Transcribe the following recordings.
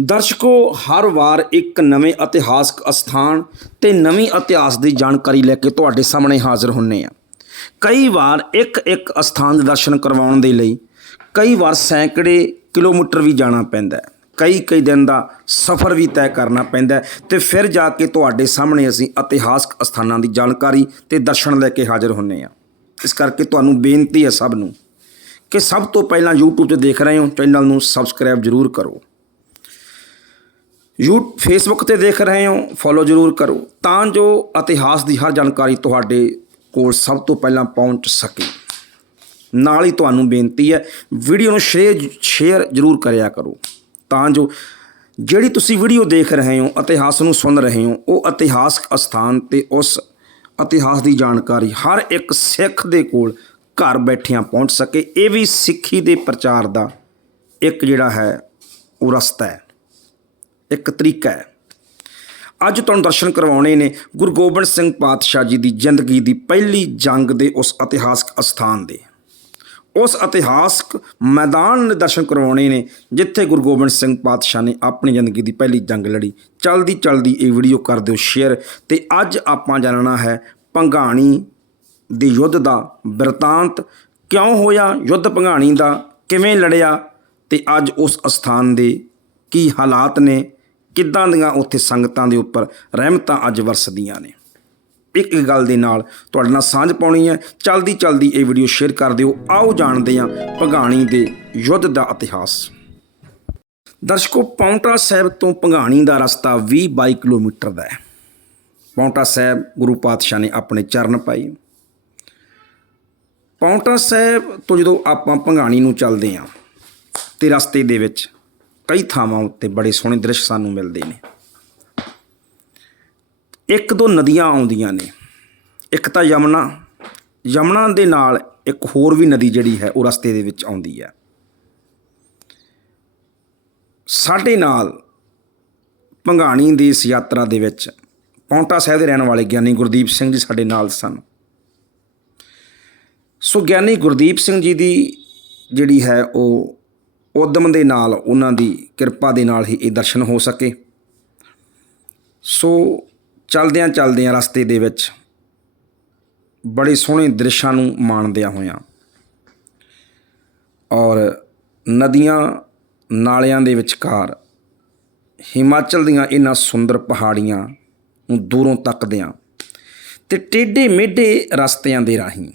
ਦਰਸ਼ਕੋ, ਹਰ ਵਾਰ ਇੱਕ ਨਵੇਂ ਇਤਿਹਾਸਕ ਅਸਥਾਨ ਤੇ ਨਵੀਂ ਇਤਿਹਾਸ ਦੀ ਜਾਣਕਾਰੀ ਲੈ ਕੇ ਤੁਹਾਡੇ ਸਾਹਮਣੇ ਹਾਜ਼ਰ ਹੁੰਨੇ ਆ। ਕਈ ਵਾਰ ਇੱਕ ਇੱਕ ਅਸਥਾਨ ਦੇ ਦਰਸ਼ਨ ਕਰਵਾਉਣ ਦੇ ਲਈ ਕਈ ਵਾਰ ਸੈਂਕੜੇ ਕਿਲੋਮੀਟਰ ਵੀ ਜਾਣਾ ਪੈਂਦਾ ਹੈ। ਕਈ ਕਈ ਦਿਨ ਦਾ ਸਫ਼ਰ ਵੀ ਤੈਅ ਕਰਨਾ ਪੈਂਦਾ ਹੈ ਤੇ ਫਿਰ ਜਾ ਕੇ ਤੁਹਾਡੇ ਸਾਹਮਣੇ ਅਸੀਂ ਇਤਿਹਾਸਕ ਅਸਥਾਨਾਂ ਦੀ ਜਾਣਕਾਰੀ ਤੇ ਦਰਸ਼ਨ ਲੈ ਕੇ ਹਾਜ਼ਰ ਹੁੰਨੇ ਆ। ਇਸ ਕਰਕੇ ਤੁਹਾਨੂੰ ਬੇਨਤੀ ਹੈ ਸਭ ਨੂੰ ਕਿ ਸਭ ਤੋਂ ਪਹਿਲਾਂ YouTube ਤੇ ਦੇਖ ਰਹੇ ਹੋ, ਚੈਨਲ ਨੂੰ ਸਬਸਕ੍ਰਾਈਬ ਜ਼ਰੂਰ ਕਰੋ। ਯੂ ਫੇਸਬੁੱਕ ਤੇ ਦੇਖ ਰਹੇ ਹੋ ਫੋਲੋ ਜ਼ਰੂਰ ਕਰੋ ਤਾਂ ਜੋ ਇਤਿਹਾਸ ਦੀ ਹਰ ਜਾਣਕਾਰੀ ਤੁਹਾਡੇ ਕੋਲ ਸਭ ਤੋਂ ਪਹਿਲਾਂ ਪਹੁੰਚ ਸਕੇ। ਨਾਲ ਹੀ ਤੁਹਾਨੂੰ ਬੇਨਤੀ ਹੈ ਵੀਡੀਓ ਨੂੰ ਸ਼ੇਅਰ ਸ਼ੇਅਰ ਜ਼ਰੂਰ ਕਰਿਆ ਕਰੋ ਤਾਂ ਜੋ ਜਿਹੜੀ ਤੁਸੀਂ ਵੀਡੀਓ ਦੇਖ ਰਹੇ ਹੋ, ਇਤਿਹਾਸ ਨੂੰ ਸੁਣ ਰਹੇ ਹੋ, ਉਹ ਇਤਿਹਾਸਕ ਅਸਥਾਨ ਤੇ ਉਸ ਇਤਿਹਾਸ ਦੀ ਜਾਣਕਾਰੀ ਹਰ ਇੱਕ ਸਿੱਖ ਦੇ ਕੋਲ ਘਰ ਬੈਠਿਆਂ ਪਹੁੰਚ ਸਕੇ। ਇਹ ਵੀ ਸਿੱਖੀ ਦੇ ਪ੍ਰਚਾਰ ਦਾ ਇੱਕ ਜਿਹੜਾ ਹੈ, ਉਹ ਰਸਤਾ ਹੈ। ਇੱਕ ਤਰੀਕਾ ਹੈ। ਅੱਜ ਤੁਹਾਨੂੰ ਦਰਸ਼ਨ ਕਰਵਾਉਣੇ ਨੇ ਗੁਰੂ ਗੋਬਿੰਦ ਸਿੰਘ ਪਾਤਸ਼ਾਹ ਜੀ ਦੀ ਜ਼ਿੰਦਗੀ ਦੀ ਪਹਿਲੀ ਜੰਗ ਦੇ ਉਸ ਇਤਿਹਾਸਕ ਅਸਥਾਨ ਦੇ। ਉਸ ਇਤਿਹਾਸਕ ਮੈਦਾਨ ਦੇ ਦਰਸ਼ਨ ਕਰਵਾਉਣੇ ਨੇ, ਜਿੱਥੇ ਗੁਰੂ ਗੋਬਿੰਦ ਸਿੰਘ ਪਾਤਸ਼ਾਹ ਨੇ ਆਪਣੀ ਜ਼ਿੰਦਗੀ ਦੀ ਪਹਿਲੀ ਜੰਗ ਲੜੀ। ਚਲਦੀ ਚਲਦੀ ਇਹ ਵੀਡੀਓ ਕਰ ਦਿਓ ਸ਼ੇਅਰ ਤੇ ਅੱਜ ਆਪਾਂ ਜਾਣਨਾ ਹੈ ਭੰਗਾਣੀ ਦੇ ਯੁੱਧ ਦਾ ਬਿਰਤਾਂਤ। ਕਿਉਂ ਹੋਇਆ? ਯੁੱਧ ਭੰਗਾਣੀ ਦਾ ਕਿਵੇਂ ਲੜਿਆ? ਤੇ ਅੱਜ ਉਸ ਅਸਥਾਨ ਦੇ ਕੀ ਹਾਲਾਤ ਨੇ? ਕਿੱਦਾਂ ਦੀਆਂ ਉੱਥੇ ਸੰਗਤਾਂ ਦੇ ਉੱਪਰ ਰਹਿਮਤਾਂ ਅੱਜ ਵਰਸਦੀਆਂ ਨੇ? ਇੱਕ ਇੱਕ ਗੱਲ ਦੇ ਨਾਲ ਤੁਹਾਡੇ ਨਾਲ ਸਾਂਝ ਪਾਉਣੀ ਹੈ। ਚਲਦੀ ਚਲਦੀ ਇਹ ਵੀਡੀਓ ਸ਼ੇਅਰ ਕਰ ਦਿਓ। ਆਓ ਜਾਣਦੇ ਹਾਂ ਭੰਗਾਣੀ ਦੇ ਯੁੱਧ ਦਾ ਇਤਿਹਾਸ। ਦਰਸ਼ਕੋ, ਪੌਂਟਾ ਸਾਹਿਬ ਤੋਂ ਭੰਗਾਣੀ ਦਾ ਰਸਤਾ 20 22 ਕਿਲੋਮੀਟਰ ਦਾ ਹੈ। ਪੌਂਟਾ ਸਾਹਿਬ ਗੁਰੂ ਪਾਤਸ਼ਾਹ ਨੇ ਆਪਣੇ ਚਰਨ ਪਾਈ ਪੌਂਟਾ ਸਾਹਿਬ ਤੋਂ ਜਦੋਂ ਆਪਾਂ ਭੰਗਾਣੀ ਨੂੰ ਚੱਲਦੇ ਹਾਂ, ਤੇ ਰਸਤੇ ਦੇ ਵਿੱਚ ਕਈ ਥਾਵਾਂ ਉੱਤੇ ਬੜੇ ਸੋਹਣੇ ਦ੍ਰਿਸ਼ ਸਾਨੂੰ ਮਿਲਦੇ ਨੇ। ਇੱਕ ਦੋ ਨਦੀਆਂ ਆਉਂਦੀਆਂ ਨੇ। ਇੱਕ ਤਾਂ ਯਮਨਾ। ਯਮਨਾ ਦੇ ਨਾਲ ਇੱਕ ਹੋਰ ਵੀ ਨਦੀ ਜਿਹੜੀ ਹੈ, ਉਹ ਰਸਤੇ ਦੇ ਵਿੱਚ ਆਉਂਦੀ ਹੈ। ਸਾਡੇ ਨਾਲ ਭੰਗਾਣੀ ਦੀ ਇਸ ਯਾਤਰਾ ਦੇ ਵਿੱਚ ਪੌਂਟਾ ਸਾਹਿਬ ਦੇ ਰਹਿਣ ਵਾਲੇ ਗਿਆਨੀ ਗੁਰਦੀਪ ਸਿੰਘ ਜੀ ਸਾਡੇ ਨਾਲ ਸਨ। ਸੋ ਗਿਆਨੀ ਗੁਰਦੀਪ ਸਿੰਘ ਜੀ ਦੀ ਜਿਹੜੀ ਹੈ, ਉਹ ਉਦਮ ਦੇ ਨਾਲ ਉਹਨਾਂ ਦੀ ਕਿਰਪਾ ਦੇ ਨਾਲ ਹੀ ਇਹ ਦਰਸ਼ਨ ਹੋ ਸਕੇ। ਸੋ ਚਲਦਿਆਂ ਚਲਦਿਆਂ ਰਸਤੇ ਦੇ ਵਿੱਚ ਬੜੇ ਸੋਹਣੇ ਦ੍ਰਿਸ਼ਾਂ ਨੂੰ ਮਾਣਦਿਆਂ ਹੋਇਆਂ ਔਰ ਨਦੀਆਂ ਨਾਲਿਆਂ ਦੇ ਵਿਚਕਾਰ ਹਿਮਾਚਲ ਦੀਆਂ ਇਹਨਾਂ ਸੁੰਦਰ ਪਹਾੜੀਆਂ ਨੂੰ ਦੂਰੋਂ ਤੱਕਦਿਆਂ ਤੇ ਟੇਢੇ ਮੇਢੇ ਰਸਤਿਆਂ ਦੇ ਰਾਹੀਂ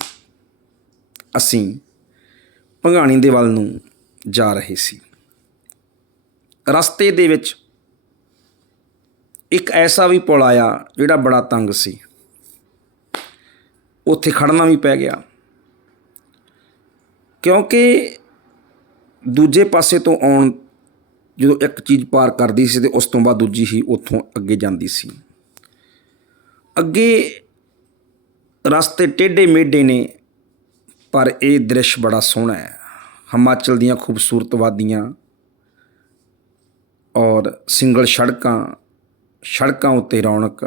ਅਸੀਂ ਭੰਗਾਣੀ ਦੇ ਵੱਲ ਨੂੰ ਜਾ ਰਹੇ ਸੀ। ਰਸਤੇ ਦੇ ਵਿੱਚ ਇੱਕ ਐਸਾ ਵੀ ਪੁਲ ਆਇਆ ਜਿਹੜਾ ਬੜਾ ਤੰਗ ਸੀ। ਉੱਥੇ ਖੜਨਾ ਵੀ ਪੈ ਗਿਆ। ਕਿਉਂਕਿ ਦੂਜੇ ਪਾਸੇ ਤੋਂ ਆਉਣ ਜਦੋਂ ਇੱਕ ਚੀਜ਼ ਪਾਰ ਕਰਦੀ ਸੀ ਤੇ ਉਸ ਤੋਂ ਬਾਅਦ ਦੂਜੀ ਹੀ ਉੱਥੋਂ ਅੱਗੇ ਜਾਂਦੀ ਸੀ। ਅੱਗੇ ਰਸਤੇ ਟੇਢੇ ਮੇਢੇ ਨੇ, ਪਰ ਇਹ ਦ੍ਰਿਸ਼ ਬੜਾ ਸੋਹਣਾ ਹੈ। ਹਿਮਾਚਲ ਦੀਆਂ ਖੂਬਸੂਰਤ ਵਾਦੀਆਂ ਔਰ ਸਿੰਗਲ ਸੜਕਾਂ ਸੜਕਾਂ ਉੱਤੇ ਰੌਣਕ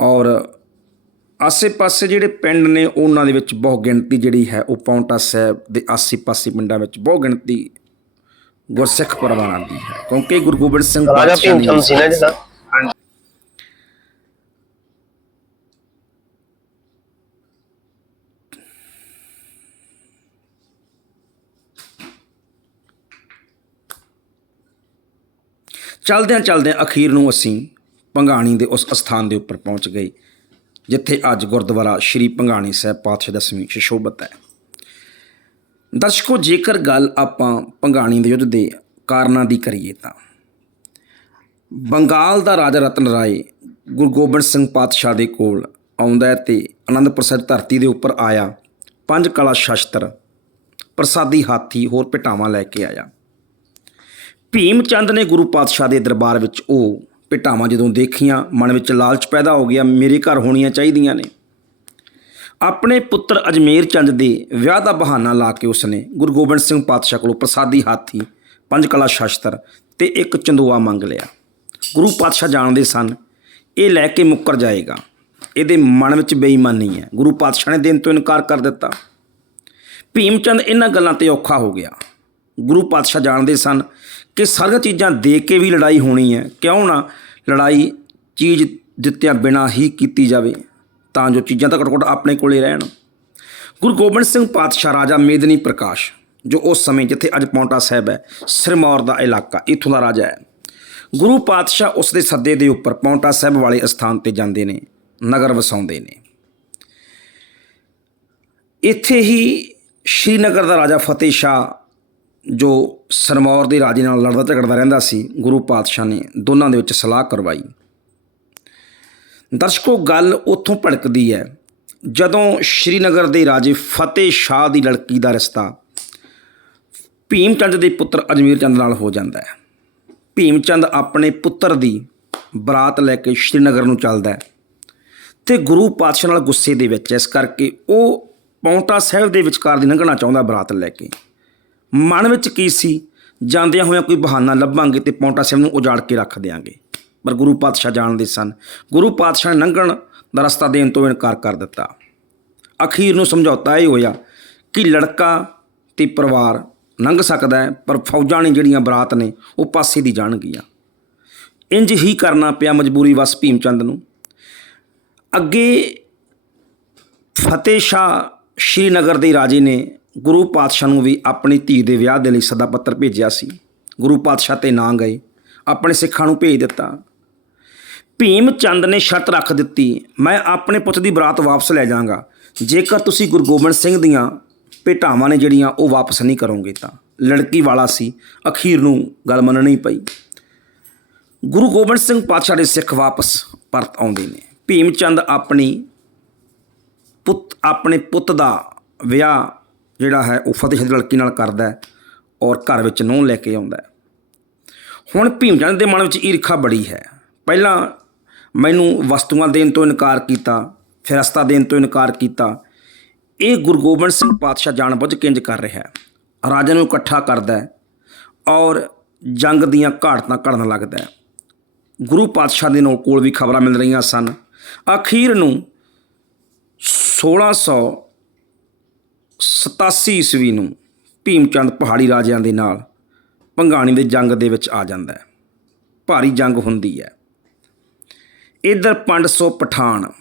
ਔਰ ਆਸੇ-ਪਾਸੇ ਜਿਹੜੇ ਪਿੰਡ ਨੇ ਉਹਨਾਂ ਦੇ ਵਿੱਚ ਬਹੁ ਗਿਣਤੀ ਜਿਹੜੀ ਹੈ ਉਹ ਪੌਂਟਾ ਸਾਹਿਬ ਦੇ ਆਸੇ-ਪਾਸੇ ਪਿੰਡਾਂ ਵਿੱਚ ਬਹੁ ਗਿਣਤੀ ਗੁਰਸਿੱਖ ਪਰਿਵਾਰਾਂ ਦੀ ਹੈ। ਕਿਉਂਕਿ ਗੁਰੂ ਗੋਬਿੰਦ ਸਿੰਘ ਰਾਜਾ ਭੀਮ ਸਿੰਘ ਸੀ ਨਾ ਜਿਹਦਾ ਚਲਦਿਆਂ ਚਲਦਿਆਂ ਅਖੀਰ ਨੂੰ ਅਸੀਂ ਭੰਗਾਣੀ ਦੇ ਉਸ ਅਸਥਾਨ ਦੇ ਉੱਪਰ ਪਹੁੰਚ ਗਏ, ਜਿੱਥੇ ਅੱਜ ਗੁਰਦੁਆਰਾ ਸ਼੍ਰੀ ਭੰਗਾਣੀ ਸਾਹਿਬ ਪਾਤਸ਼ਾਹ ਦਸਵੀਂ ਸ਼ੋਭਤ ਹੈ। ਦਰਸ਼ਕੋ, ਜੇਕਰ ਗੱਲ ਆਪਾਂ ਭੰਗਾਣੀ ਦੇ ਯੁੱਧ ਦੇ ਕਾਰਨਾਂ ਦੀ ਕਰੀਏ ਤਾਂ ਬੰਗਾਲ ਦਾ ਰਾਜਾ ਰਤਨ ਰਾਏ ਗੁਰੂ ਗੋਬਿੰਦ ਸਿੰਘ ਪਾਤਸ਼ਾਹ ਦੇ ਕੋਲ ਆਉਂਦਾ ਹੈ ਤੇ ਅਨੰਦਪੁਰ ਸਾਹਿਬ ਧਰਤੀ ਦੇ ਉੱਪਰ ਆਇਆ, ਪੰਜ ਕਲਾ ਸ਼ਸਤਰ, ਪ੍ਰਸਾਦੀ ਹਾਥੀ, ਹੋਰ ਭਟਾਵਾਂ ਲੈ ਕੇ ਆਇਆ। ਭੀਮ ਚੰਦ ਨੇ ਗੁਰੂ ਪਾਤਸ਼ਾਹ ਦੇ ਦਰਬਾਰ ਵਿੱਚ ਉਹ ਭਟਾਵਾਂ ਜਦੋਂ ਦੇਖੀਆਂ, ਮਨ ਵਿੱਚ ਲਾਲਚ ਪੈਦਾ ਹੋ ਗਿਆ, ਮੇਰੇ ਘਰ ਹੋਣੀਆਂ ਚਾਹੀਦੀਆਂ ਨੇ। ਆਪਣੇ ਪੁੱਤਰ ਅਜਮੇਰ ਚੰਦ ਦੇ ਵਿਆਹ ਦਾ ਬਹਾਨਾ ਲਾ ਕੇ ਉਸਨੇ ਗੁਰੂ ਗੋਬਿੰਦ ਸਿੰਘ ਪਾਤਸ਼ਾਹ ਕੋਲੋਂ ਪ੍ਰਸਾਦੀ ਹਾਥੀ, ਪੰਜ ਕਲਾ ਸ਼ਸਤਰ ਤੇ ਇੱਕ ਚੰਦੋਆ ਮੰਗ ਲਿਆ। ਗੁਰੂ ਪਾਤਸ਼ਾਹ ਜਾਣਦੇ ਸਨ, ਇਹ ਲੈ ਕੇ ਮੁੱਕਰ ਜਾਏਗਾ। ਇਹਦੇ ਮਨ ਵਿੱਚ ਬੇਈਮਾਨੀ ਹੈ। ਗੁਰੂ ਪਾਤਸ਼ਾਹ ਨੇ ਦੇਣ ਤੋਂ ਇਨਕਾਰ ਕਰ ਦਿੱਤਾ। ਭੀਮ ਚੰਦ ਇਹਨਾਂ ਗੱਲਾਂ ਤੇ ਔਖਾ ਹੋ ਗਿਆ। ਗੁਰੂ ਪਾਤਸ਼ਾਹ ਜਾਣਦੇ ਸਨ ਕਿ ਸਾਰੀਆਂ ਚੀਜ਼ਾਂ ਦੇ ਕੇ ਵੀ ਲੜਾਈ ਹੋਣੀ ਹੈ। ਕਿਉਂ ਨਾ ਲੜਾਈ ਚੀਜ਼ ਦਿੱਤਿਆਂ ਬਿਨਾਂ ਹੀ ਕੀਤੀ ਜਾਵੇ, ਤਾਂ ਜੋ ਚੀਜ਼ਾਂ ਤਾਂ ਘੱਟੋ ਘੱਟ ਆਪਣੇ ਕੋਲੇ ਰਹਿਣ। ਗੁਰੂ ਗੋਬਿੰਦ ਸਿੰਘ ਪਾਤਸ਼ਾਹ, ਰਾਜਾ ਮੇਦਨੀ ਪ੍ਰਕਾਸ਼, ਜੋ ਉਸ ਸਮੇਂ ਜਿੱਥੇ ਅੱਜ ਪੌਂਟਾ ਸਾਹਿਬ ਹੈ, ਸਿਰਮੌਰ ਦਾ ਇਲਾਕਾ, ਇੱਥੋਂ ਦਾ ਰਾਜਾ ਹੈ। ਗੁਰੂ ਪਾਤਸ਼ਾਹ ਉਸ ਦੇ ਸੱਦੇ ਦੇ ਉੱਪਰ ਪੌਂਟਾ ਸਾਹਿਬ ਵਾਲੇ ਅਸਥਾਨ ਤੇ ਜਾਂਦੇ ਨੇ, ਨਗਰ ਵਸਾਉਂਦੇ ਨੇ। ਇੱਥੇ ਹੀ ਸ਼੍ਰੀਨਗਰ ਦਾ ਰਾਜਾ ਫਤਿਹ ਸ਼ਾਹ ਜੋ ਸਰਮੌਰ ਦੇ ਰਾਜੇ ਨਾਲ ਲੜਦਾ ਝਗੜਦਾ ਰਹਿੰਦਾ ਸੀ, ਗੁਰੂ ਪਾਤਸ਼ਾਹ ਨੇ ਦੋਨਾਂ ਦੇ ਵਿੱਚ ਸਲਾਹ ਕਰਵਾਈ। ਦਰਸ਼ਕੋ, ਗੱਲ ਉੱਥੋਂ ਭੜਕਦੀ ਹੈ, ਜਦੋਂ ਸ਼੍ਰੀਨਗਰ ਦੇ ਰਾਜੇ ਫਤਿਹ ਸ਼ਾਹ ਦੀ ਲੜਕੀ ਦਾ ਰਿਸ਼ਤਾ ਭੀਮ ਚੰਦ ਦੇ ਪੁੱਤਰ ਅਜਮੀਰ ਚੰਦ ਨਾਲ ਹੋ ਜਾਂਦਾ ਹੈ। ਭੀਮ ਚੰਦ ਆਪਣੇ ਪੁੱਤਰ ਦੀ ਬਰਾਤ ਲੈ ਕੇ ਸ਼੍ਰੀਨਗਰ ਨੂੰ ਚੱਲਦਾ ਹੈ ਤੇ ਗੁਰੂ ਪਾਤਸ਼ਾਹ ਨਾਲ ਗੁੱਸੇ ਦੇ ਵਿੱਚ ਇਸ ਕਰਕੇ ਉਹ ਪੌਂਟਾ ਸਾਹਿਬ ਦੇ ਵਿਚਕਾਰ ਦੀ ਲੰਘਣਾ ਚਾਹੁੰਦਾ ਬਰਾਤ ਲੈ ਕੇ। ਮਨ ਵਿੱਚ ਕੀ ਸੀ? ਜਾਂਦਿਆਂ ਹੋਇਆਂ ਕੋਈ ਬਹਾਨਾ ਲੱਭਾਂਗੇ ਤੇ ਪੌਂਟਾ ਸਾਹਿਬ ਨੂੰ ਉਜਾੜ ਕੇ ਰੱਖ ਦਿਆਂਗੇ। ਪਰ ਗੁਰੂ ਪਾਤਸ਼ਾਹ ਜਾਣਦੇ ਸਨ, ਗੁਰੂ ਪਾਤਸ਼ਾਹ ਨੇ ਲੰਘਣ ਦਾ ਰਸਤਾ ਦੇਣ ਤੋਂ ਇਨਕਾਰ ਕਰ ਦਿੱਤਾ। ਅਖੀਰ ਨੂੰ ਸਮਝੌਤਾ ਇਹ ਹੋਇਆ ਕਿ ਲੜਕਾ ਤੇ ਪਰਿਵਾਰ ਲੰਘ ਸਕਦਾ ਹੈ, ਪਰ ਫੌਜਾਂ ਨੇ ਜਿਹੜੀਆਂ ਬਰਾਤ ਨੇ ਉਹ ਪਾਸੇ ਦੀ ਜਾਣਗੀਆਂ ਇੰਜ ਹੀ ਕਰਨਾ ਪਿਆ ਮਜਬੂਰੀ ਵਸ ਭੀਮ ਚੰਦ ਨੂੰ। ਅੱਗੇ ਫਤਿਹ ਸ਼ਾਹ ਸ਼੍ਰੀਨਗਰ ਦੇ ਰਾਜੇ ਨੇ ਗੁਰੂ ਪਾਤਸ਼ਾਹ ਨੂੰ ਵੀ ਆਪਣੀ ਧੀ ਦੇ ਵਿਆਹ ਦੇ ਲਈ ਸੱਦਾ ਪੱਤਰ ਭੇਜਿਆ ਸੀ। ਗੁਰੂ ਪਾਤਸ਼ਾਹ ਤੇ ਨਾ ਗਏ। ਆਪਣੇ ਸਿੱਖਾਂ ਨੂੰ ਭੇਜ ਦਿੱਤਾ। ਭੀਮ ਚੰਦ ਨੇ ਸ਼ਰਤ ਰੱਖ ਦਿੱਤੀ, ਮੈਂ ਆਪਣੇ ਪੁੱਤ ਦੀ ਬਰਾਤ ਵਾਪਸ ਲੈ ਜਾਵਾਂਗਾ। ਜੇਕਰ ਤੁਸੀਂ ਗੁਰੂ ਗੋਬਿੰਦ ਸਿੰਘ ਦੀਆਂ ਭੇਟਾਵਾਂ ਨੇ ਜਿਹੜੀਆਂ ਉਹ ਵਾਪਸ ਨਹੀਂ ਕਰੋਗੇ ਤਾਂ। ਲੜਕੀ ਵਾਲਾ ਸੀ। ਅਖੀਰ ਨੂੰ ਗੱਲ ਮੰਨਣੀ ਪਈ। ਗੁਰੂ ਗੋਬਿੰਦ ਸਿੰਘ ਪਾਤਸ਼ਾਹ ਦੇ ਸਿੱਖ ਵਾਪਸ ਪਰਤ ਆਉਂਦੇ ਨੇ। ਭੀਮ ਚੰਦ ਆਪਣੀ ਪੁੱਤ, ਆਪਣੇ ਪੁੱਤ ਦਾ ਵਿਆਹ ਜਿਹੜਾ ਹੈ ਉਹ ਫਤਿਹ ਲੜਕੀ ਨਾਲ ਕਰਦਾ ਔਰ ਘਰ ਵਿੱਚ ਨੂੰਹ ਲੈ ਕੇ ਆਉਂਦਾ ਹੁਣ ਭੀਮ ਚੰਦ ਦੇ ਮਨ ਵਿੱਚ ਈਰਖਾ ਬੜੀ ਹੈ। ਪਹਿਲਾਂ ਮੈਨੂੰ ਵਸਤੂਆਂ ਦੇਣ ਤੋਂ ਇਨਕਾਰ ਕੀਤਾ, ਫਿਰਸਤਾ ਦੇਣ ਤੋਂ ਇਨਕਾਰ ਕੀਤਾ। ਇਹ ਗੁਰੂ ਗੋਬਿੰਦ ਸਿੰਘ ਪਾਤਸ਼ਾਹ ਜਾਣਬੁੱਝ ਕੇ ਇੰਜ ਕਰ ਰਿਹਾ ਹੈ। ਰਾਜਾ ਨੂੰ ਇਕੱਠਾ ਕਰਦਾ ਹੈ ਔਰ ਜੰਗ ਦੀਆਂ ਘਾਟਾਂ ਘੜਨ ਲੱਗਦਾ ਹੈ। ਗੁਰੂ ਪਾਤਸ਼ਾਹ ਦੇ ਨਾਲ ਕੋਲ ਵੀ ਖਬਰਾਂ ਮਿਲ ਰਹੀਆਂ ਸਨ। ਅਖੀਰ ਨੂੰ 1687 ਈਸਵੀ ਨੂੰ ਭੀਮ ਚੰਦ ਪਹਾੜੀ ਰਾਜਿਆਂ ਦੇ ਨਾਲ ਭੰਗਾਣੀ ਦੇ ਜੰਗ ਦੇ ਵਿੱਚ ਆ ਜਾਂਦਾ ਹੈ। ਭਾਰੀ ਜੰਗ ਹੁੰਦੀ ਹੈ। ਇਧਰ ਪੰਜ ਸੌ ਪਠਾਨ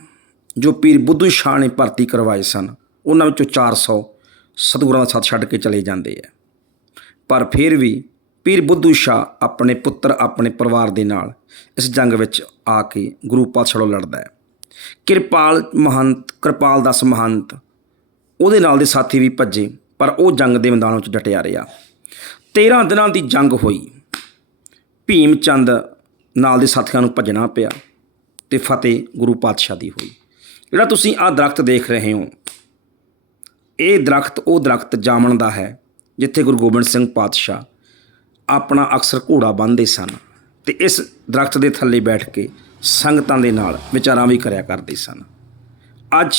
ਜੋ ਪੀਰ ਬੁੱਧੂ ਸ਼ਾਹ ਨੇ ਭਰਤੀ ਕਰਵਾਏ ਸਨ, ਉਹਨਾਂ ਵਿੱਚੋਂ 400 ਸਤਿਗੁਰਾਂ ਦਾ ਸਾਥ ਛੱਡ ਕੇ ਚਲੇ ਜਾਂਦੇ ਆ ਪਰ ਫਿਰ ਵੀ ਪੀਰ ਬੁੱਧੂ ਸ਼ਾਹ ਆਪਣੇ ਪੁੱਤਰ, ਆਪਣੇ ਪਰਿਵਾਰ ਦੇ ਨਾਲ ਇਸ ਜੰਗ ਵਿੱਚ ਆ ਕੇ ਗੁਰੂ ਪਾਤਸ਼ਾਹ ਨਾਲ ਲੜਦਾ ਹੈ। ਕਿਰਪਾਲ ਮਹੰਤ, ਕਿਰਪਾਲ ਦਾਸ ਮਹੰਤ ਉਹਦੇ ਨਾਲ ਦੇ ਸਾਥੀ ਵੀ ਭੱਜੇ, ਪਰ ਉਹ ਜੰਗ ਦੇ ਮੈਦਾਨ ਵਿੱਚ ਡਟਿਆ ਰਿਹਾ। 13 ਦਿਨਾਂ ਦੀ ਜੰਗ ਹੋਈ। ਭੀਮ ਚੰਦ ਨਾਲ ਦੇ ਸਾਥੀਆਂ ਨੂੰ ਭੱਜਣਾ ਪਿਆ ਤੇ ਫਤਿਹ ਗੁਰੂ ਪਾਤਸ਼ਾਹ ਦੀ ਹੋਈ। ਜਿਹੜਾ ਤੁਸੀਂ ਆਹ ਦਰਖਤ ਦੇਖ ਰਹੇ ਹੋ, ਇਹ ਦਰਖਤ ਉਹ ਦਰਖਤ ਜਾਮਣ ਦਾ ਹੈ, ਜਿੱਥੇ ਗੁਰੂ ਗੋਬਿੰਦ ਸਿੰਘ ਪਾਤਸ਼ਾਹ ਆਪਣਾ ਅਕਸਰ ਘੋੜਾ ਬੰਨ੍ਹਦੇ ਸਨ ਤੇ ਇਸ ਦਰਖਤ ਦੇ ਥੱਲੇ ਬੈਠ ਕੇ ਸੰਗਤਾਂ ਦੇ ਨਾਲ ਵਿਚਾਰਾਂ ਵੀ ਕਰਿਆ ਕਰਦੇ ਸਨ। ਅੱਜ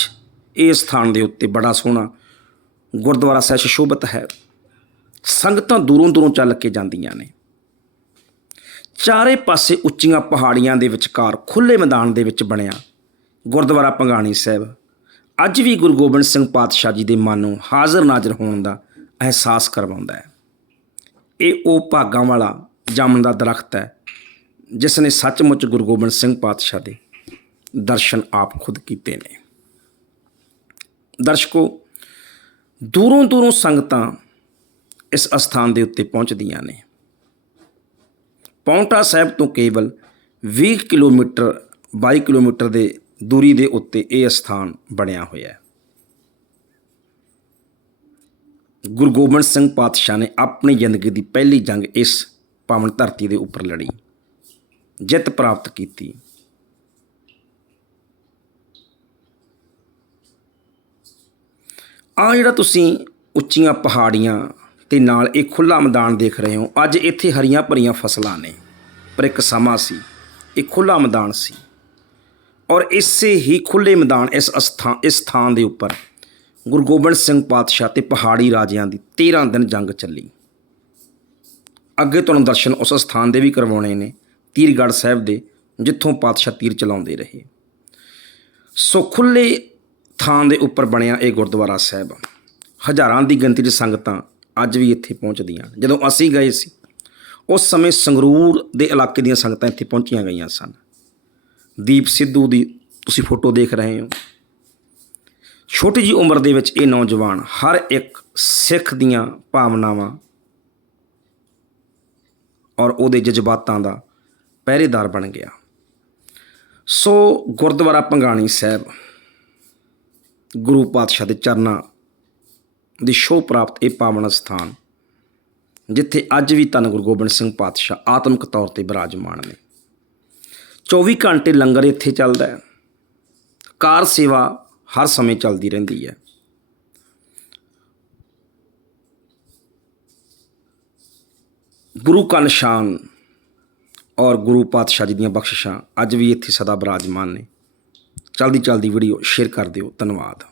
ਇਹ ਸਥਾਨ ਦੇ ਉੱਤੇ ਬੜਾ ਸੋਹਣਾ ਗੁਰਦੁਆਰਾ ਸਾਹਿਬ ਸ਼ੋਭਤ ਹੈ। ਸੰਗਤਾਂ ਦੂਰੋਂ ਦੂਰੋਂ ਚੱਲ ਕੇ ਜਾਂਦੀਆਂ ਨੇ। ਚਾਰੇ ਪਾਸੇ ਉੱਚੀਆਂ ਪਹਾੜੀਆਂ ਦੇ ਵਿਚਕਾਰ ਖੁੱਲੇ ਮੈਦਾਨ ਦੇ ਵਿੱਚ ਬਣਿਆ ਗੁਰਦੁਆਰਾ ਪੰਗਾਣੀ ਸਾਹਿਬ। ਅੱਜ ਵੀ ਗੁਰੂ ਗੋਬਿੰਦ ਸਿੰਘ ਪਾਤਸ਼ਾਹ ਜੀ ਦੇ ਮਨ ਨੂੰ ਹਾਜ਼ਰ ਨਾਜ਼ਰ ਹੋਣ ਦਾ ਅਹਿਸਾਸ ਕਰਵਾਉਂਦਾ ਹੈ। ਇਹ ਉਹ ਭਾਗਾਂ ਵਾਲਾ ਜਾਮਨ ਦਾ ਦਰਖਤ ਹੈ, ਜਿਸ ਨੇ ਸੱਚਮੁੱਚ ਗੁਰੂ ਗੋਬਿੰਦ ਸਿੰਘ ਪਾਤਸ਼ਾਹ ਦੇ ਦਰਸ਼ਨ ਆਪ ਖੁਦ ਕੀਤੇ ਨੇ। ਦਰਸ਼ਕੋ, ਦੂਰੋਂ ਦੂਰੋਂ ਸੰਗਤਾਂ ਇਸ ਅਸਥਾਨ ਦੇ ਉੱਤੇ ਪਹੁੰਚਦੀਆਂ ਨੇ। ਪੌਂਟਾ ਸਾਹਿਬ ਤੋਂ ਕੇਵਲ 20 ਕਿਲੋਮੀਟਰ 22 ਕਿਲੋਮੀਟਰ ਦੇ ਦੂਰੀ ਦੇ ਉੱਤੇ ਇਹ ਸਥਾਨ ਬਣਿਆ ਹੋਇਆ ਹੈ। ਗੁਰੂ ਗੋਬਿੰਦ ਸਿੰਘ ਪਾਤਸ਼ਾਹ ਨੇ ਆਪਣੀ ਜ਼ਿੰਦਗੀ ਦੀ ਪਹਿਲੀ ਜੰਗ ਇਸ ਪਾਵਨ ਧਰਤੀ ਦੇ ਉੱਪਰ ਲੜੀ, ਜਿੱਤ ਪ੍ਰਾਪਤ ਕੀਤੀ। ਆ ਜਿਹੜਾ ਤੁਸੀਂ ਉੱਚੀਆਂ ਪਹਾੜੀਆਂ ਤੇ ਨਾਲ ਇਹ ਖੁੱਲਾ ਮੈਦਾਨ ਦੇਖ ਰਹੇ ਹੋ, ਅੱਜ ਇੱਥੇ ਹਰੀਆਂ ਭਰੀਆਂ ਫਸਲਾਂ ਨੇ। ਪਰ ਇੱਕ ਸਮਾਂ ਸੀ, ਇਹ ਖੁੱਲਾ ਮੈਦਾਨ ਸੀ। ਔਰ ਇਸੇ ਹੀ ਖੁੱਲੇ ਮੈਦਾਨ ਇਸ ਅਸਥਾਨ ਇਸ ਸਥਾਨ ਦੇ ਉੱਪਰ ਗੁਰੂ ਗੋਬਿੰਦ ਸਿੰਘ ਪਾਤਸ਼ਾਹ ਤੇ ਪਹਾੜੀ ਰਾਜਿਆਂ ਦੀ 13 ਦਿਨ ਜੰਗ ਚੱਲੀ। ਅੱਗੇ ਤੁਹਾਨੂੰ ਦਰਸ਼ਨ ਉਸ ਸਥਾਨ ਦੇ ਵੀ ਕਰਵਾਉਣੇ ਨੇ, ਤੀਰਗੜ੍ਹ ਸਾਹਿਬ ਦੇ, ਜਿੱਥੋਂ ਪਾਤਸ਼ਾਹ ਤੀਰ ਚਲਾਉਂਦੇ ਰਹੇ। ਸੋ ਖੁੱਲੇ ਸਥਾਨ ਦੇ ਉੱਪਰ ਬਣਿਆ ਇਹ ਗੁਰਦੁਆਰਾ ਸਾਹਿਬ। ਹਜ਼ਾਰਾਂ ਦੀ ਗਿਣਤੀ 'ਚ ਸੰਗਤਾਂ ਅੱਜ ਵੀ ਇੱਥੇ ਪਹੁੰਚਦੀਆਂ ਜਦੋਂ ਅਸੀਂ ਗਏ ਸੀ, ਉਸ ਸਮੇਂ ਸੰਗਰੂਰ ਦੇ ਇਲਾਕੇ ਦੀਆਂ ਸੰਗਤਾਂ ਇੱਥੇ ਪਹੁੰਚੀਆਂ ਗਈਆਂ ਸਨ। ਦੀਪ ਸਿੱਧੂ ਦੀ ਤੁਸੀਂ ਫੋਟੋ ਦੇਖ ਰਹੇ ਹੋ। ਛੋਟੀ ਜੀ ਉਮਰ ਦੇ ਵਿੱਚ ਇਹ ਨੌਜਵਾਨ ਹਰ ਇੱਕ ਸਿੱਖ ਦੀਆਂ ਭਾਵਨਾਵਾਂ ਔਰ ਉਹਦੇ ਜਜ਼ਬਾਤਾਂ ਦਾ ਪਹਿਰੇਦਾਰ ਬਣ ਗਿਆ। ਸੋ ਗੁਰਦੁਆਰਾ ਪੰਗਾਣੀ ਸਾਹਿਬ ਗੁਰੂ ਪਾਤਸ਼ਾਹ ਦੇ ਚਰਨਾਂ ਦੀ ਸ਼ੋਭ ਪ੍ਰਾਪਤ ਇਹ ਪਾਵਨ ਸਥਾਨ, ਜਿੱਥੇ ਅੱਜ ਵੀ ਧੰਨ ਗੁਰੂ ਗੋਬਿੰਦ ਸਿੰਘ ਪਾਤਸ਼ਾਹ ਆਤਮਿਕ ਤੌਰ ਤੇ ਬਿਰਾਜਮਾਨ ਨੇ। 24 ਘੰਟੇ ਲੰਗਰ ਇੱਥੇ ਚੱਲਦਾ ਹੈ। ਕਾਰ ਸੇਵਾ ਹਰ ਸਮੇਂ ਚੱਲਦੀ ਰਹਿੰਦੀ ਹੈ। ਗੁਰੂ ਕਾ ਨਿਸ਼ਾਨ ਔਰ ਗੁਰੂ ਪਾਤਸ਼ਾਹ ਜੀ ਦੀਆਂ ਬਖਸ਼ਿਸ਼ਾਂ ਅੱਜ ਵੀ ਇੱਥੇ ਸਦਾ ਬਿਰਾਜਮਾਨ ਨੇ। ਚਲਦੀ ਚਲਦੀ ਵੀਡੀਓ ਸ਼ੇਅਰ ਕਰ ਦਿਓ। ਧੰਨਵਾਦ।